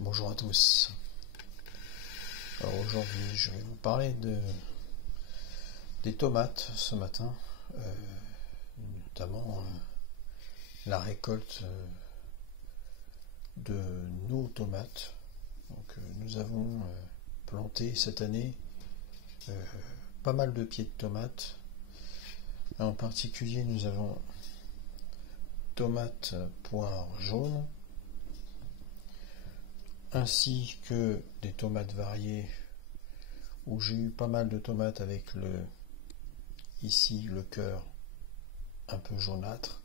Bonjour à tous. Alors aujourd'hui, je vais vous parler des tomates ce matin, notamment la récolte de nos tomates. Donc, nous avons planté cette année pas mal de pieds de tomates. En particulier, nous avons tomates poire jaune, ainsi que des tomates variées où j'ai eu pas mal de tomates avec ici le cœur un peu jaunâtre,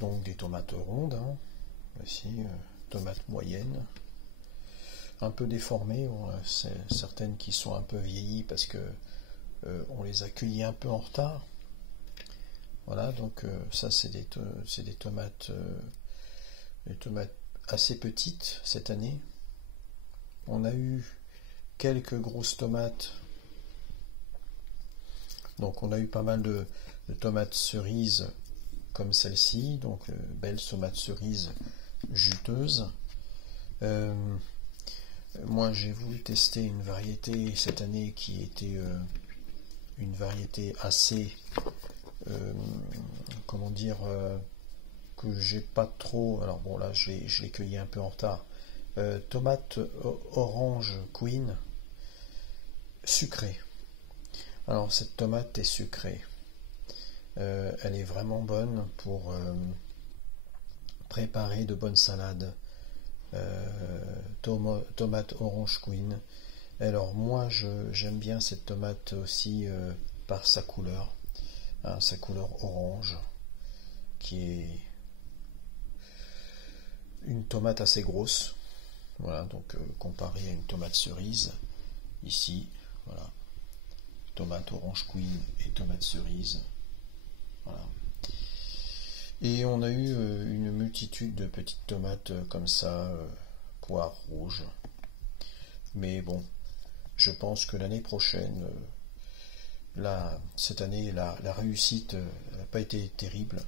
donc des tomates rondes, aussi tomates moyennes, un peu déformées, certaines qui sont un peu vieillies parce que on les a cueillies un peu en retard. Voilà, donc ça c'est des tomates assez petites cette année. On a eu quelques grosses tomates. Donc on a eu pas mal de tomates cerises comme celle-ci, donc belles tomates cerises juteuses. Moi j'ai voulu tester une variété cette année qui était une variété assez comment dire, que j'ai pas trop. Alors bon, là je l'ai cueilli un peu en retard. Tomate orange queen sucrée. Alors cette tomate est sucrée. Elle est vraiment bonne pour préparer de bonnes salades. Tomate orange queen. Alors moi j'aime bien cette tomate aussi par sa couleur. Sa couleur orange, qui est une tomate assez grosse. Voilà, donc comparé à une tomate cerise, ici, voilà, tomate orange queen et tomate cerise. Voilà. Et on a eu une multitude de petites tomates comme ça, poire rouge. Mais bon, je pense que l'année prochaine, cette année, la réussite n'a pas été terrible.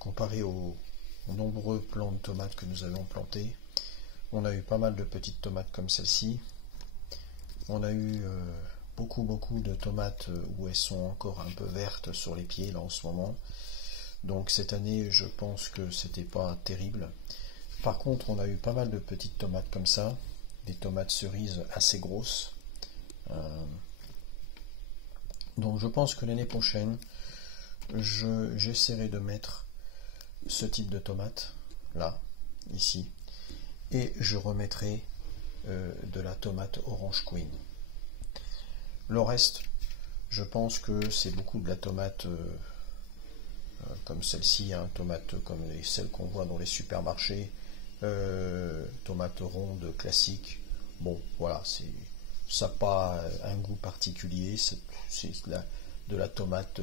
Comparé aux nombreux plants de tomates que nous avons plantés. On a eu pas mal de petites tomates comme celle-ci. On a eu beaucoup de tomates où elles sont encore un peu vertes sur les pieds là en ce moment. Donc cette année, je pense que c'était pas terrible. Par contre, on a eu pas mal de petites tomates comme ça, des tomates cerises assez grosses. Donc je pense que l'année prochaine, j'essaierai de mettre ce type de tomate là, ici, et je remettrai de la tomate orange queen. Le reste, je pense que c'est beaucoup de la tomate comme celle-ci, tomate comme celles qu'on voit dans les supermarchés, tomate ronde classique. Bon, voilà, ça n'a pas un goût particulier, c'est de la tomate,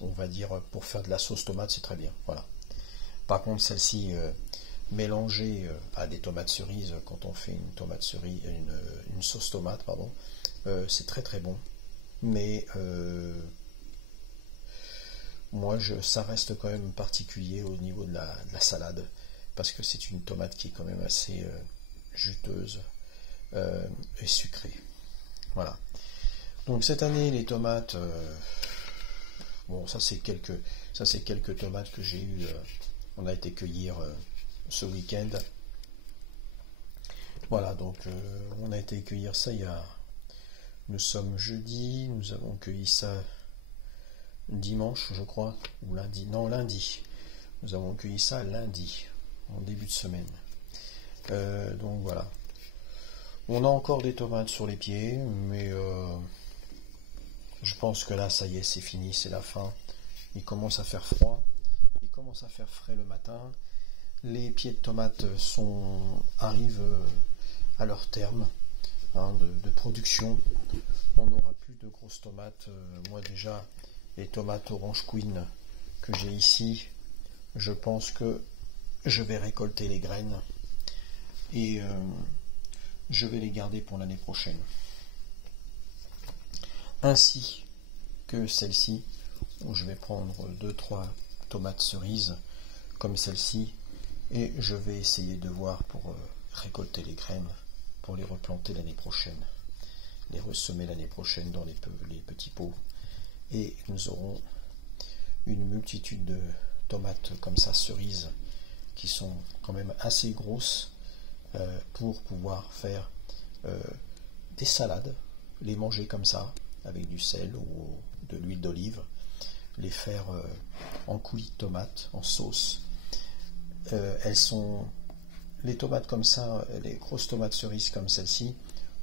on va dire, pour faire de la sauce tomate, c'est très bien. Voilà. Par contre, celle-ci, mélangée à des tomates cerises, quand on fait une tomate cerise, une sauce tomate, pardon, c'est très très bon. Mais moi, ça reste quand même particulier au niveau de la salade, parce que c'est une tomate qui est quand même assez juteuse et sucrée. Voilà. Donc cette année, les tomates, bon, ça c'est quelques tomates que j'ai eu. On a été cueillir ce week-end. Voilà, donc on a été cueillir ça nous sommes jeudi, nous avons cueilli ça dimanche, je crois, ou lundi. Non, lundi. Nous avons cueilli ça lundi, en début de semaine. Donc voilà. On a encore des tomates sur les pieds, mais je pense que là, ça y est, c'est fini, c'est la fin. Il commence à faire froid, il commence à faire frais le matin. Les pieds de tomates arrivent à leur terme de production. On n'aura plus de grosses tomates. Moi déjà, les tomates orange queen que j'ai ici, je pense que je vais récolter les graines et je vais les garder pour l'année prochaine. Ainsi que celle-ci, où je vais prendre 2-3 tomates cerises comme celle-ci, et je vais essayer de voir pour récolter les graines, pour les replanter l'année prochaine, les ressemer l'année prochaine dans les petits pots, et nous aurons une multitude de tomates comme ça, cerises, qui sont quand même assez grosses pour pouvoir faire des salades, les manger comme ça, avec du sel ou de l'huile d'olive, les faire en coulis de tomates, en sauce. Les tomates comme ça, les grosses tomates cerises comme celle-ci,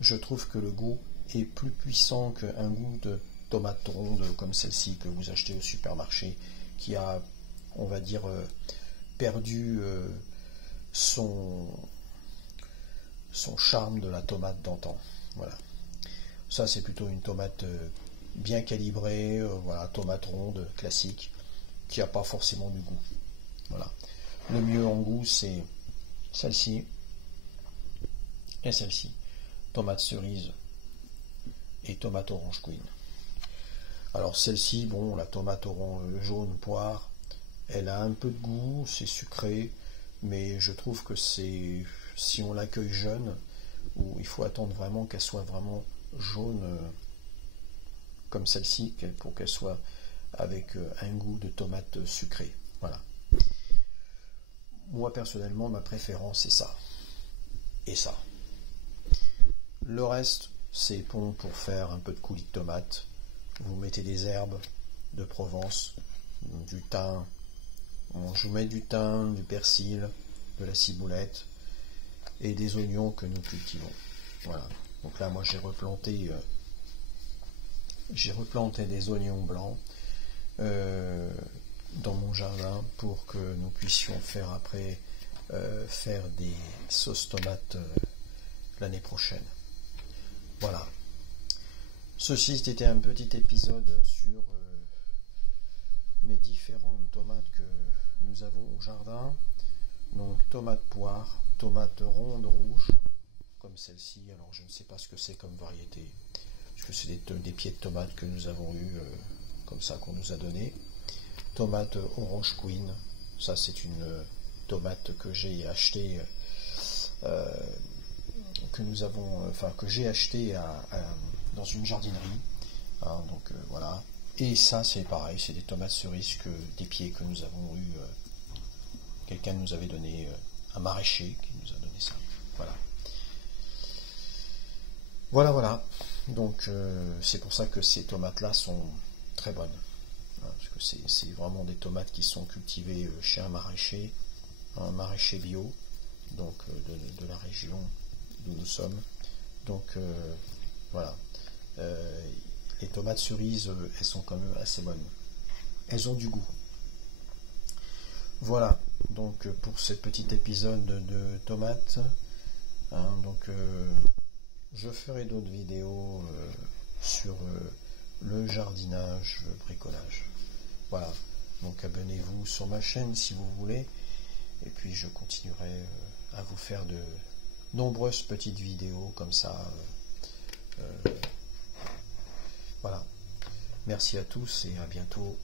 je trouve que le goût est plus puissant qu'un goût de tomates rondes comme celle-ci que vous achetez au supermarché, qui a, on va dire, perdu son charme de la tomate d'antan. Voilà. Ça, c'est plutôt une tomate bien calibrée, voilà, tomate ronde, classique, qui n'a pas forcément du goût. Voilà. Le mieux en goût, c'est celle-ci et celle-ci. Tomate cerise et tomate orange queen. Alors celle-ci, bon, la tomate orange jaune poire, elle a un peu de goût, c'est sucré, mais je trouve que c'est, si on l'accueille jeune, ou il faut attendre vraiment qu'elle soit vraiment jaune comme celle-ci, pour qu'elle soit avec un goût de tomate sucrée. Voilà. Moi personnellement, ma préférence est ça. Et ça. Le reste, c'est bon pour faire un peu de coulis de tomate. Vous mettez des herbes de Provence, du thym. Je vous mets du thym, du persil, de la ciboulette et des oignons que nous cultivons. Voilà. Donc là, moi, j'ai replanté des oignons blancs dans mon jardin pour que nous puissions faire après faire des sauces tomates l'année prochaine. Voilà. Ceci était un petit épisode sur mes différentes tomates que nous avons au jardin. Donc tomates poire, tomates rondes rouges, comme celle-ci. Alors je ne sais pas ce que c'est comme variété, parce que c'est des pieds de tomates que nous avons eu comme ça, qu'on nous a donné. Tomate orange queen, ça c'est une tomate que j'ai achetée que j'ai acheté dans une jardinerie. Hein, donc voilà. Et ça c'est pareil, c'est des tomates cerises, des pieds que nous avons eu. Quelqu'un nous avait donné, un maraîcher qui nous a donné ça. Voilà. Voilà. Donc c'est pour ça que ces tomates-là sont très bonnes. Hein, parce que c'est vraiment des tomates qui sont cultivées chez un maraîcher bio, donc de la région d'où nous sommes. Donc voilà. Les tomates cerises, elles sont quand même assez bonnes. Elles ont du goût. Voilà, donc pour ce petit épisode de tomates, hein, donc je ferai d'autres vidéos sur le jardinage, le bricolage. Voilà, donc abonnez-vous sur ma chaîne si vous voulez, et puis je continuerai à vous faire de nombreuses petites vidéos comme ça. Voilà, merci à tous et à bientôt.